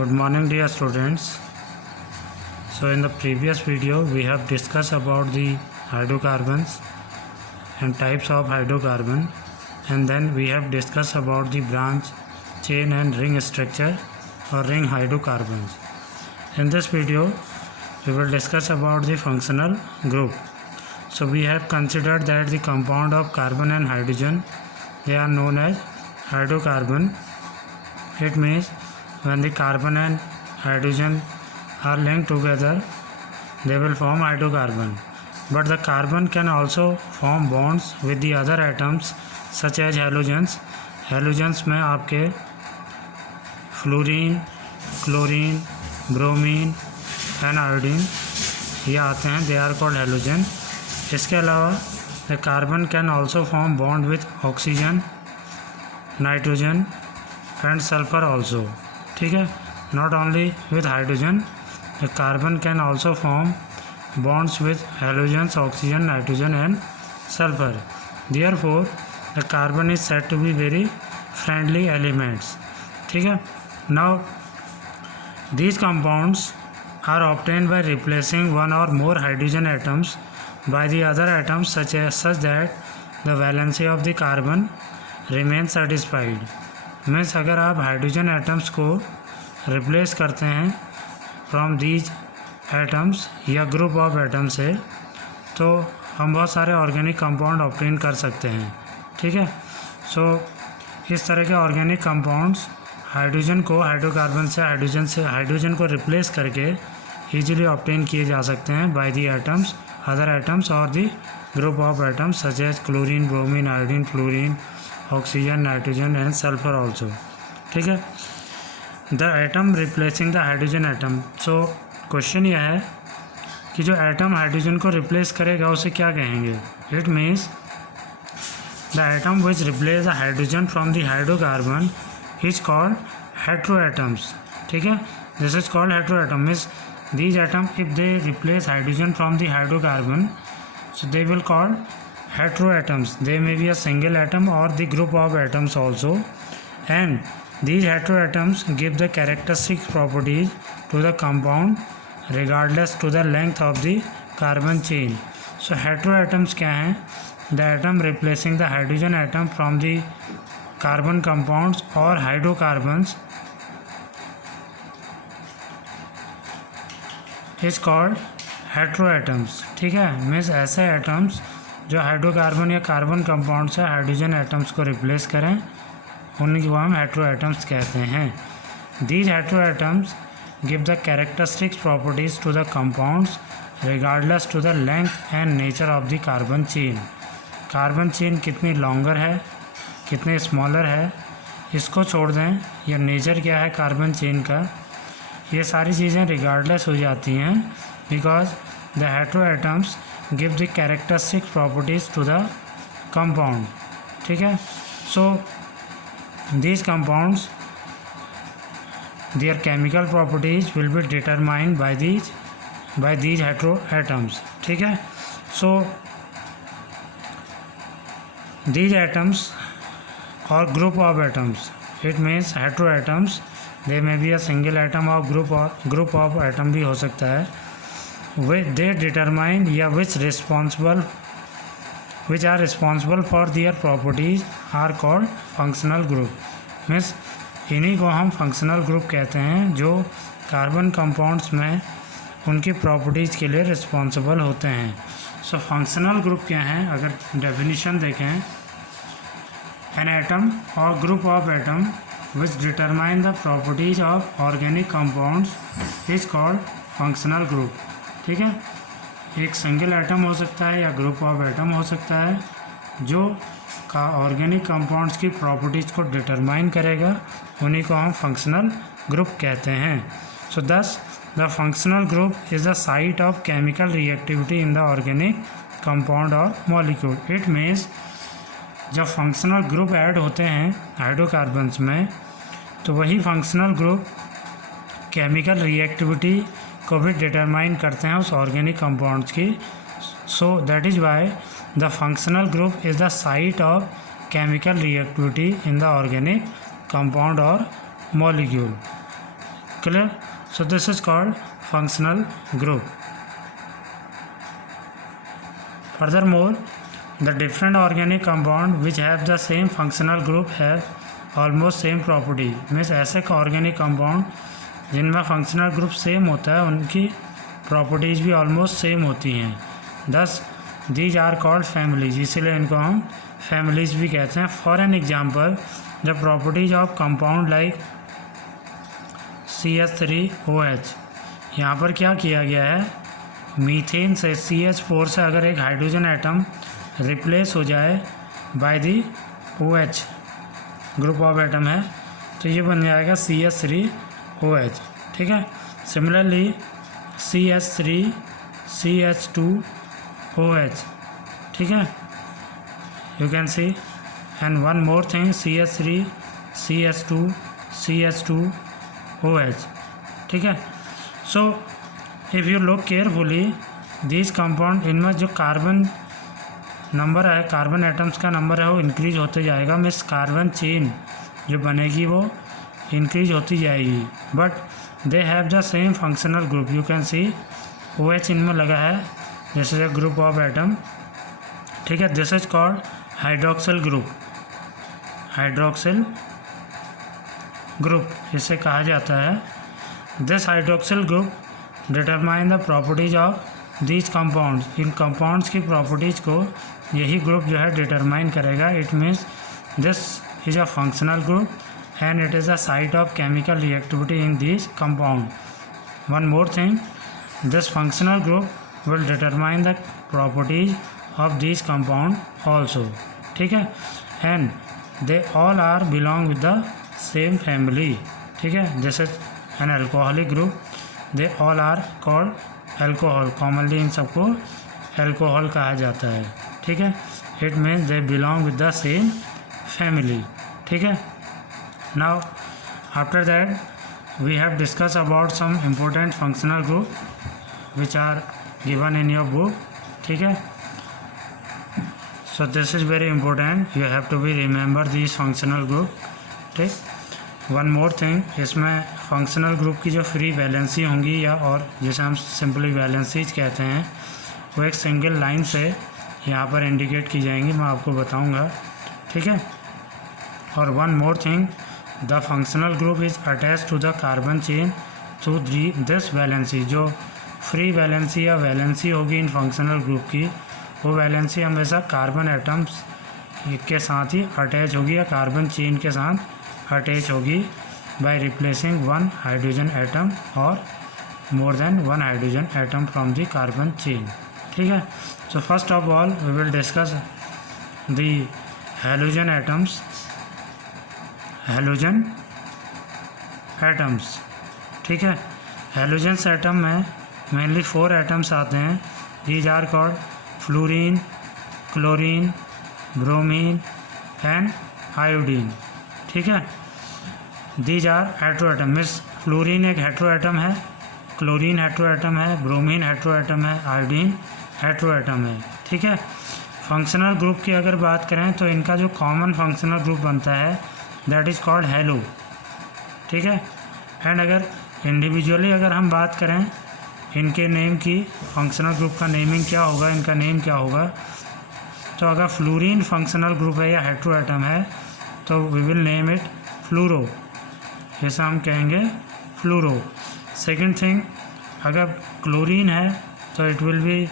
Good morning, dear students. So in the previous video we have discussed about the hydrocarbons and types of hydrocarbon, and then we have discussed about the branch, chain and ring structure or ring hydrocarbons. In this video we will discuss about the functional group. So we have considered that the compound of carbon and hydrogen, they are known as hydrocarbon. It means when the carbon and hydrogen are linked together, they will form hydrocarbon. But the carbon can also form bonds with the other atoms such as halogens. Halogens में आपके fluorine, chlorine, bromine and iodine ये आते हैं, they are called halogen. इसके अलावा the carbon can also form bond with oxygen, nitrogen and sulphur also. ठीक है, not only with hydrogen, the carbon can also form bonds with halogens, oxygen, nitrogen and sulfur. Therefore the carbon is said to be very friendly elements. ठीक है. Now these compounds are obtained by replacing one or more hydrogen atoms by the other atoms such that the valency of the carbon remains satisfied. Means अगर आप hydrogen atoms को replace करते हैं from these atoms या group of atom से, तो हम बहुत सारे ऑर्गेनिक कंपाउंड ऑब्टेन कर सकते हैं. ठीक है. सो इस तरह के ऑर्गेनिक कंपाउंड्स हाइड्रोजन को हाइड्रोकार्बन से हाइड्रोजन को रिप्लेस करके ईजिली ऑब्टेन किए जा सकते हैं by the atoms, other atoms और the group of atoms such as chlorine, bromine, iodine, fluorine, oxygen, nitrogen and sulphur also. ठीक है. The atom replacing the hydrogen atom. So question यह है कि जो एटम हाइड्रोजन को रिप्लेस करेगा उसे क्या कहेंगे. It means the atom which replace the hydrogen from the hydrocarbon is called heteroatoms. ठीक है. This is called heteroatom. Means these atom if they replace hydrogen from the hydrocarbon, so they will called heteroatoms. They may be a single atom or the group of atoms also, and these heteroatoms give the characteristic properties to the compound regardless to the length of the carbon chain. So heteroatoms क्या हैं? The atom replacing the hydrogen atom from the carbon compounds or hydrocarbons is called हेट्रोएटम्स. ठीक है. Means ऐसे atoms जो hydrocarbon या carbon compound से hydrogen atoms को replace करें, उन्हीं को हम हेट्रोएटम्स कहते हैं. These heteroatoms give the characteristics properties to the compounds regardless to the length and nature of the carbon chain. Carbon chain कितनी लॉन्गर है, कितनी स्मॉलर है, इसको छोड़ दें, या नेचर क्या है कार्बन चेन का, ये सारी चीज़ें रिगार्डलेस हो जाती हैं because the heteroatoms give the characteristic properties to the compound. ठीक है. So these compounds, their chemical properties will be determined by these heteroatoms. ठीक है. So these atoms or group of atoms, it means heteroatoms, they may be a single atom or group of atom भी हो सकता है. They determine या which are responsible for their properties are called functional group. Means इन्हीं को हम functional group कहते हैं जो कार्बन कंपाउंड्स में उनकी प्रॉपर्टीज़ के लिए रिस्पॉन्सिबल होते हैं. सो फंक्शनल ग्रुप क्या हैं, अगर डेफिनेशन देखें, एन एटम और group of atom which determine the properties of organic compounds is called functional group. ठीक है. एक सिंगल एटम हो सकता है या ग्रुप ऑफ एटम हो सकता है जो का ऑर्गेनिक कंपाउंड्स की प्रॉपर्टीज़ को डिटरमाइन करेगा, उन्हीं को हम फंक्शनल ग्रुप कहते हैं. सो दस the functional group is the site of chemical reactivity in the organic compound और मॉलिक्यूल. इट मीन्स जब फंक्शनल ग्रुप ऐड होते हैं हाइड्रोकार्बन्स में, तो वही फंक्शनल ग्रुप केमिकल रिएक्टिविटी को भी डिटरमाइन करते हैं उस ऑर्गेनिक कंपाउंड्स की. So that is why the functional group is the site of chemical reactivity in the organic compound और molecule. Clear? So this is called functional group. Furthermore, the different organic compound which have the same functional group have almost same property. Means ऐसे organic compound जिनमें functional group same होता है उनकी properties भी almost same होती हैं. Thus these are called families. इसीलिए इनको हम families भी कहते हैं. For an example, the properties of compound like CH3OH. यहाँ पर क्या किया गया है, मीथेन से CH4 से अगर एक हाइड्रोजन एटम रिप्लेस हो जाए by the OH group of atom है तो ये बन जाएगा CH3OH. ठीक है. Similarly CH3 CH2OH. ठीक है, you can C. And one more thing CH3 CH2 CH2OH. ठीक है. So if you look carefully this compound, इनमें जो कार्बन नंबर है, कार्बन एटम्स का नंबर है वो इंक्रीज होते जाएगा. मीन्स कार्बन चेन जो बनेगी वो इंक्रीज होती जाएगी. But they have the same functional group. You can C OH इनमें लगा है जैसे ग्रुप ऑफ एटम. ठीक है. This is called hydroxyl group. Hydroxyl group इसे कहा जाता है. This hydroxyl group determine the properties of these compounds. In compounds की प्रॉपर्टीज़ को यही ग्रुप जो है डिटरमाइन करेगा. It means this is a functional group and it is a site of chemical reactivity in this compound. One more thing, this functional group will determine the properties of this compound also. ठीक है. And they all are belong with the same family. ठीक है. This is an alcoholic group. They all are called alcohol. Commonly इन सबको alcohol कहा जाता है. ठीक है. It means they belong with the same family. ठीक है. Now after that we have discuss about some important functional group which are given in your book. ठीक है. So this is very important. You have to be remember this functional group. ठीक. One more thing, इसमें functional group की जो free valency होंगी या और जिसे हम सिंपली वैलेंसीज कहते हैं वो एक सिंगल लाइन से यहाँ पर इंडिकेट की जाएंगी. मैं आपको बताऊँगा. ठीक है. और one more thing, the functional group is attach to the carbon chain through this valency. जो फ्री वैलेंसी या वैलेंसी होगी इन फंक्शनल ग्रुप की वो वैलेंसी हमेशा कार्बन एटम्स के साथ ही अटैच होगी या कार्बन चेन के साथ अटैच होगी by replacing one hydrogen atom और more than one hydrogen atom from the carbon chain. ठीक है. So first of all we will discuss the halogen atoms. Halogen atoms. ठीक है. हैलोजन्स एटम में mainly 4 atoms आते हैं. These are called fluorine, chlorine, bromine and iodine. ठीक है. These are hetero atom. Means fluorine एक हेट्रो एटम है, chlorine hetero atom है, ब्रोमीन हेट्रो एटम है, आयोडीन हेट्रो एटम है. ठीक है. फंक्शनल ग्रुप की अगर बात करें तो इनका जो कॉमन फंक्शनल ग्रुप बनता है दैट इज़ कॉल्ड हैलो. ठीक है. एंड अगर इंडिविजुअली अगर हम बात करें इनके नेम की, फंक्शनल ग्रुप का नेमिंग क्या होगा, इनका नेम क्या होगा, तो अगर फ्लोरीन फंक्शनल ग्रुप है या हेट्रो एटम है तो we will name it fluoro. जैसा हम कहेंगे फ्लूरो. सेकंड थिंग, अगर क्लोरीन है तो it will be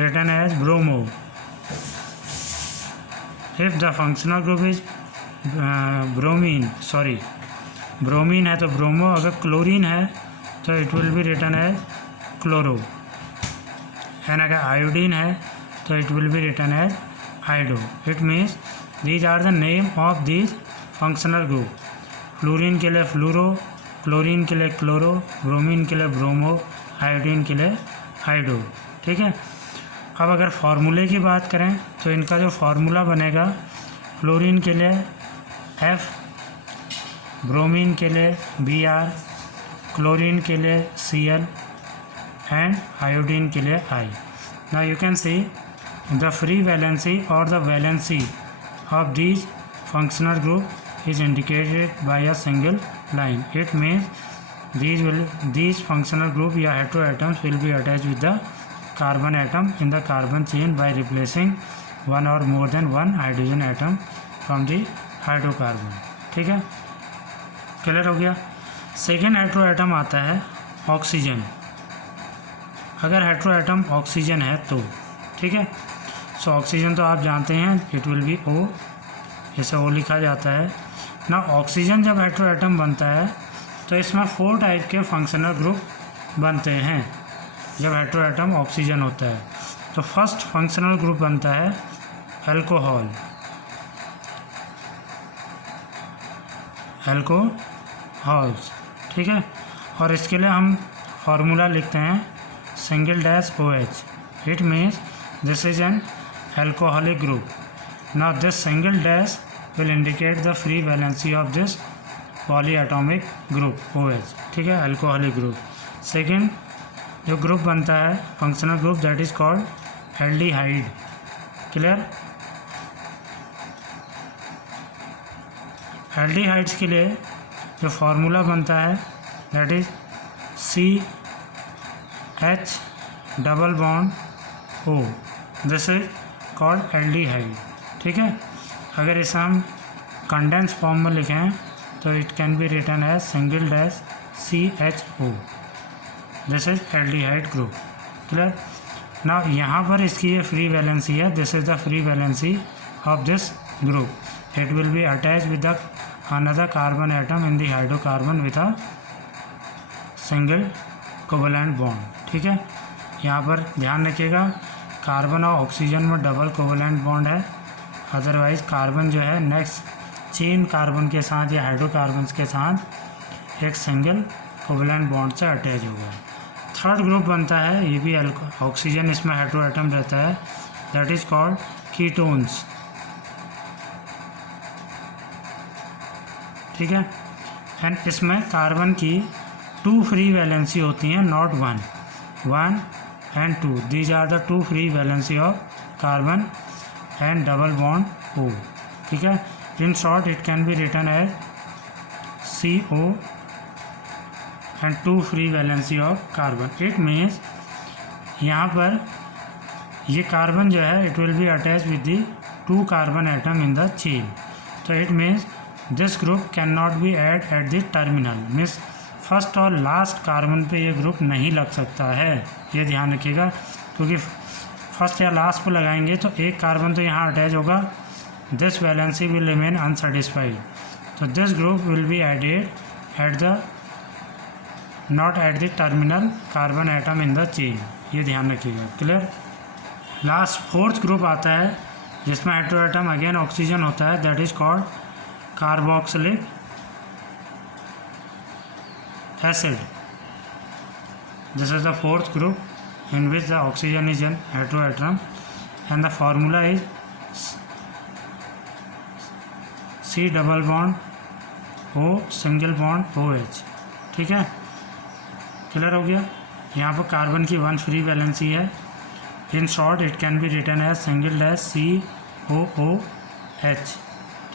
written as bromo. If the functional group is bromine है तो ब्रोमो. अगर क्लोरीन है तो it will be written as chloro. And अगर आयोडीन है तो it will be written as iodo. It means these are the name of these functional group. Fluorine के लिए फ्लूरो, क्लोरीन के लिए क्लोरो, ब्रोमीन के लिए ब्रोमो, आयोडीन के लिए आयोडो. ठीक है. अब अगर फार्मूले की बात करें तो इनका जो फार्मूला बनेगा, फ्लोरीन के लिए F, ब्रोमीन के लिए Br, क्लोरीन के लिए Cl एंड आयोडीन के लिए I. Now you can see the free valency और the valency of these functional group is indicated by a single line. It means these functional group या heteroatoms will be attached with the carbon atom in the carbon chain by replacing one or more than one hydrogen atom from the hydrocarbon. ठीक है, clear हो गया. Second heteroatom आता है oxygen. अगर heteroatom oxygen है तो ठीक है. सो ऑक्सीजन तो आप जानते हैं इट विल बी O, इसे O लिखा जाता है ना. ऑक्सीजन जब हेट्रोएटम बनता है तो इसमें 4 टाइप के फंक्शनल ग्रुप बनते हैं जब हेट्रोएटम ऑक्सीजन होता है. तो फर्स्ट फंक्शनल ग्रुप बनता है अल्कोहल. अल्कोहल्स, ठीक है. और इसके लिए हम फार्मूला लिखते हैं single dash OH. It means this is N alcoholic group. Now this single dash will indicate the free valency of this polyatomic group OH. ठीक है, alcoholic group. सेकेंड जो ग्रुप बनता है functional group that is called aldehyde. Clear. Aldehydes के लिए जो formula बनता है that is CH double bond O. This is called aldehyde. ठीक है. अगर इसे हम कंडेंस फॉर्म में लिखें तो it can be written as single dash CHO. This is aldehyde group. Clear. ना यहाँ पर इसकी ये फ्री वैलेंसी है. This is the free valency of this group. It will be attach with the another carbon atom in the hydrocarbon with a single covalent bond. ठीक है. यहाँ पर ध्यान रखिएगा कार्बन और ऑक्सीजन में डबल कोवलेंट बॉन्ड है. अदरवाइज कार्बन जो है नेक्स्ट चेन कार्बन के साथ या हाइड्रोकार्बन्स के साथ एक सिंगल कोवलेंट बॉन्ड से अटैच होगा. थर्ड ग्रुप बनता है ये भी ऑक्सीजन, इसमें हेट्रोएटम रहता है दैट इज कॉल्ड कीटोन्स. ठीक है. एंड इसमें कार्बन की 2 फ्री वैलेंसी होती हैं, not 1 and 2. These are the 2 free valency of carbon and double bond O. ठीक है. In short it can be written as CO and 2 free valency of carbon. It means यहाँ पर ये carbon जो है it will be attached with the 2 carbon atom in the chain. तो it means this group cannot be added at the terminal. Means first और last carbon पे ये group नहीं लग सकता है. ये ध्यान रखिएगा क्योंकि फर्स्ट या लास्ट पे लगाएंगे तो एक कार्बन तो यहाँ अटैच होगा. This valency will remain unsatisfied. तो this group will be added at the not at the terminal carbon atom in the chain. ये ध्यान रखिएगा. क्लियर. लास्ट फोर्थ ग्रुप आता है जिसमें हेट्रोएटम अगेन ऑक्सीजन होता है that is called carboxylic acid. This is the fourth group in which the oxygen is an heteroatom and the formula is C double bond O single bond OH. ठीक है. Clear हो गया. यहाँ पर carbon की 1 free valency है. In short it can be written as single dash COOH.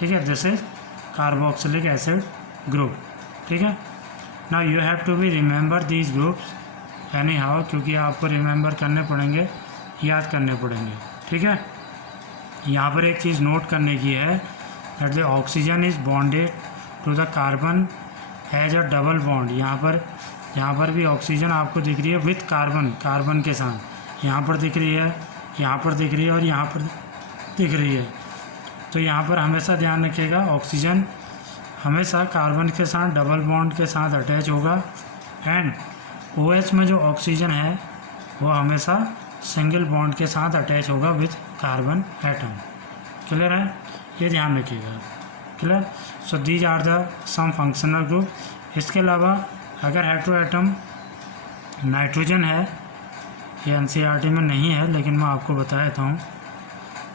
ठीक है. This is carboxylic acid group. ठीक है. Now you have to be remember these groups anyhow, क्योंकि आपको रिमेंबर करने पड़ेंगे, याद करने पड़ेंगे. ठीक है. यहाँ पर एक चीज़ नोट करने की है that the oxygen is bonded to the carbon as a double bond. यहाँ पर भी ऑक्सीजन आपको दिख रही है विथ कार्बन के साथ. यहाँ पर दिख रही है, यहाँ पर दिख रही है और यहाँ पर दिख रही है. तो यहाँ पर हमेशा ध्यान रखिएगा ऑक्सीजन हमेशा कार्बन के साथ डबल बॉन्ड के साथ अटैच होगा एंड OH में जो ऑक्सीजन है वो हमेशा सिंगल बॉन्ड के साथ अटैच होगा विथ कार्बन एटम. क्लियर है. ये ध्यान रखिएगा. Clear. So these are the some functional group. इसके अलावा अगर हेट्रोएटम नाइट्रोजन है, ये NCERT में नहीं है लेकिन मैं आपको बता देता हूँ.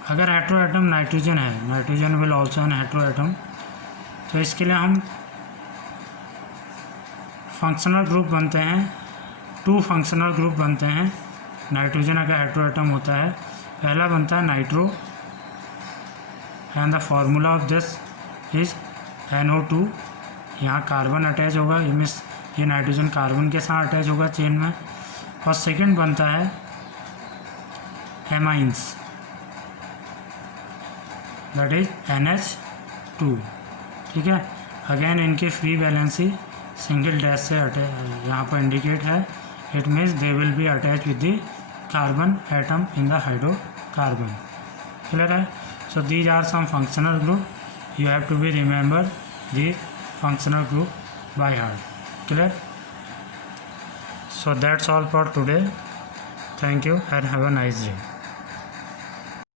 अगर हेट्रोएटम नाइट्रोजन है, nitrogen will also an heteroatom, तो इसके लिए हम फंक्शनल ग्रुप बनते हैं, 2 फंक्शनल ग्रुप बनते हैं. नाइट्रोजन अगर हेट्रोएटम होता है, पहला बनता है nitro and the formula of this is NO2. यहाँ कार्बन अटैच होगा, ये नाइट्रोजन कार्बन के साथ अटैच होगा चेन में। और सेकंड बनता है एमाइंस, दैट इज NH2, ठीक है। अगेन इनकी फ्री वैलेंसी सिंगल डैश से यहाँ पर इंडिकेट है, it means they will be attach with the carbon atom in the hydrocarbon. Clear है? So these are some functional group, you have to be remember the functional group by heart. Clear? So that's all for today. Thank you and have a nice day.